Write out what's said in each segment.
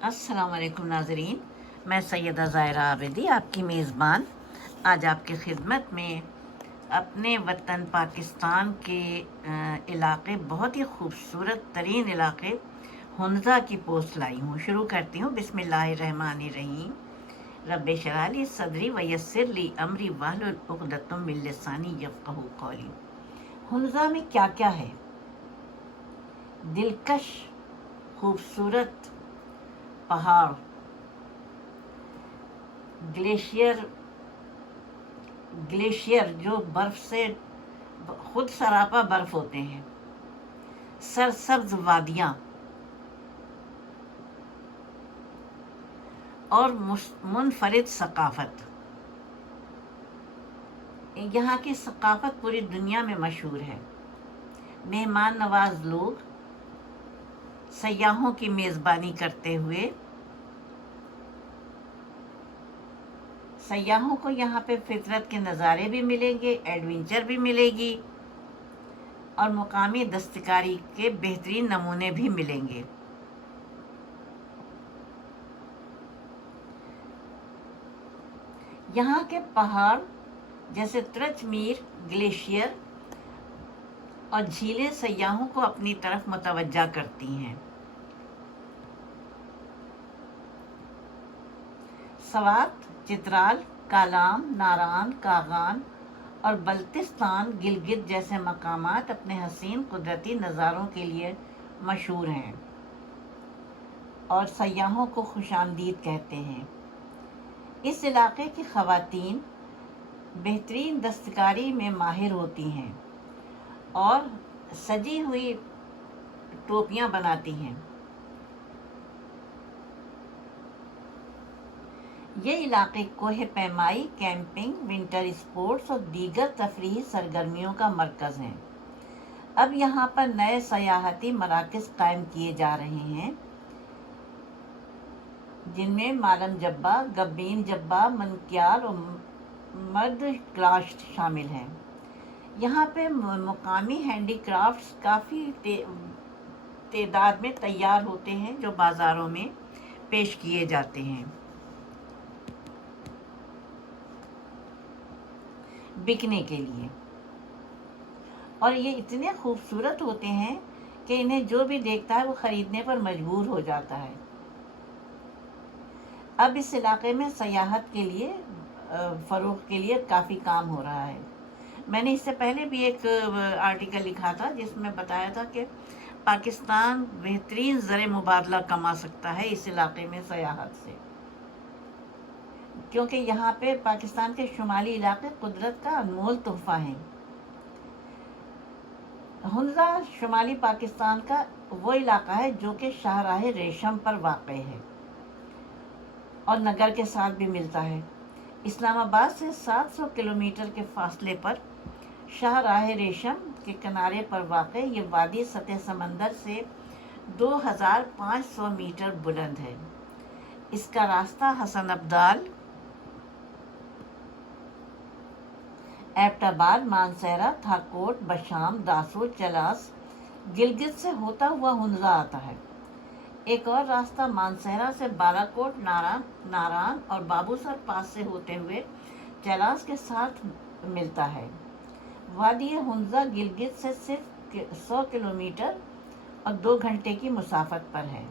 السلام علیکم ناظرین، میں سیدہ ظاہرہ عابدی آپ کی میزبان آج آپ کی خدمت میں اپنے وطن پاکستان کے علاقے، بہت ہی خوبصورت ترین علاقے ہنزہ کی پوسٹ لائی ہوں۔ شروع کرتی ہوں بسم اللہ الرحمن الرحیم۔ رب اشرح لی صدری ویسر لی امری واحلل عقدۃ من لسانی یفقہوا قولی۔ ہنزہ میں کیا کیا ہے؟ دلکش خوبصورت پہاڑ، گلیشیئر جو برف سے خود سراپا برف ہوتے ہیں، سرسبز وادیاں اور منفرد ثقافت۔ یہاں کی ثقافت پوری دنیا میں مشہور ہے۔ مہمان نواز لوگ سیاحوں کی میزبانی کرتے ہوئے، سیاحوں کو یہاں پہ فطرت کے نظارے بھی ملیں گے، ایڈونچر بھی ملے گی اور مقامی دستکاری کے بہترین نمونے بھی ملیں گے۔ یہاں کے پہاڑ جیسے ترچ میر گلیشیئر اور جھیلیں سیاحوں کو اپنی طرف متوجہ کرتی ہیں۔ سوات، چترال، کالام، ناران، کاغان اور بلتستان گلگت جیسے مقامات اپنے حسین قدرتی نظاروں کے لیے مشہور ہیں اور سیاحوں کو خوش آمدید کہتے ہیں۔ اس علاقے کی خواتین بہترین دستکاری میں ماہر ہوتی ہیں اور سجی ہوئی ٹوپیاں بناتی ہیں۔ یہ علاقے کوہ پیمائی، کیمپنگ، ونٹر اسپورٹس اور دیگر تفریحی سرگرمیوں کا مرکز ہیں۔ اب یہاں پر نئے سیاحتی مراکز قائم کیے جا رہے ہیں، جن میں مالم جبہ، گبین جبہ، منکیال اور مرد کلاشت شامل ہیں۔ یہاں پہ مقامی ہینڈی کرافٹس کافی تعداد میں تیار ہوتے ہیں جو بازاروں میں پیش کیے جاتے ہیں بکنے کے لیے، اور یہ اتنے خوبصورت ہوتے ہیں کہ انہیں جو بھی دیکھتا ہے وہ خریدنے پر مجبور ہو جاتا ہے۔ اب اس علاقے میں سیاحت کے لیے فروغ کے لیے کافی کام ہو رہا ہے۔ میں نے اس سے پہلے بھی ایک آرٹیکل لکھا تھا جس میں بتایا تھا کہ پاکستان بہترین زر مبادلہ کما سکتا ہے اس علاقے میں سیاحت سے، کیونکہ یہاں پہ پاکستان کے شمالی علاقے قدرت کا انمول تحفہ ہیں۔ ہنزہ شمالی پاکستان کا وہ علاقہ ہے جو کہ شاہراہ ریشم پر واقع ہے اور نگر کے ساتھ بھی ملتا ہے۔ اسلام آباد سے 700 کلومیٹر کے فاصلے پر شاہراہ ریشم کے کنارے پر واقع یہ وادی سطح سمندر سے 2500 میٹر بلند ہے۔ اس کا راستہ حسن ابدال، ایبٹ آباد، مانسہرہ، تھاکوٹ، بشام، داسو، چلاس، گلگت سے ہوتا ہوا ہنزہ آتا ہے۔ ایک اور راستہ مانسہرہ سے بالاکوٹ، ناران اور بابوسر پاس سے ہوتے ہوئے چلاس کے ساتھ ملتا ہے۔ وادی ہنزہ گلگت سے صرف 100 کلومیٹر اور 2 گھنٹے کی مسافت پر ہے۔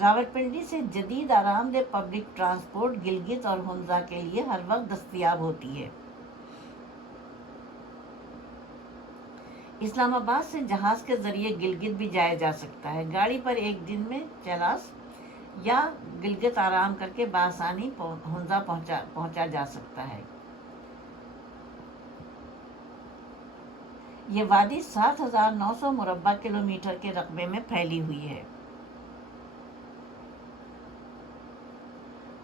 راولپنڈی سے جدید آرام دہ پبلک ٹرانسپورٹ گلگت اور ہنزہ کے لیے ہر وقت دستیاب ہوتی ہے۔ اسلام آباد سے جہاز کے ذریعے گلگت بھی جایا جا سکتا ہے۔ گاڑی پر ایک دن میں چلاس یا گلگت آرام کر کے بآسانی ہنزہ پہنچا جا سکتا ہے۔ یہ وادی 7900 مربع کلومیٹر کے رقبے میں پھیلی ہوئی ہے۔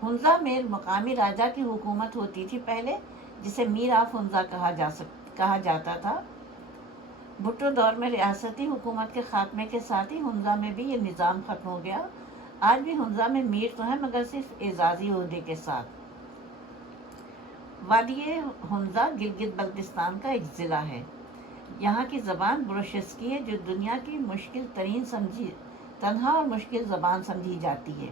ہنزہ میں مقامی راجا کی حکومت ہوتی تھی پہلے، جسے میر آف ہنزہ کہا جاتا تھا۔ بھٹو دور میں ریاستی حکومت کے خاتمے کے ساتھ ہی ہنزہ میں بھی یہ نظام ختم ہو گیا۔ آج بھی ہنزہ میں میر تو ہے مگر صرف اعزازی عہدے کے ساتھ۔ وادی ہنزہ گلگت بلتستان کا ایک ضلع ہے۔ یہاں کی زبان بروشسکی ہے جو دنیا کی مشکل ترین تنہا اور مشکل زبان سمجھی جاتی ہے۔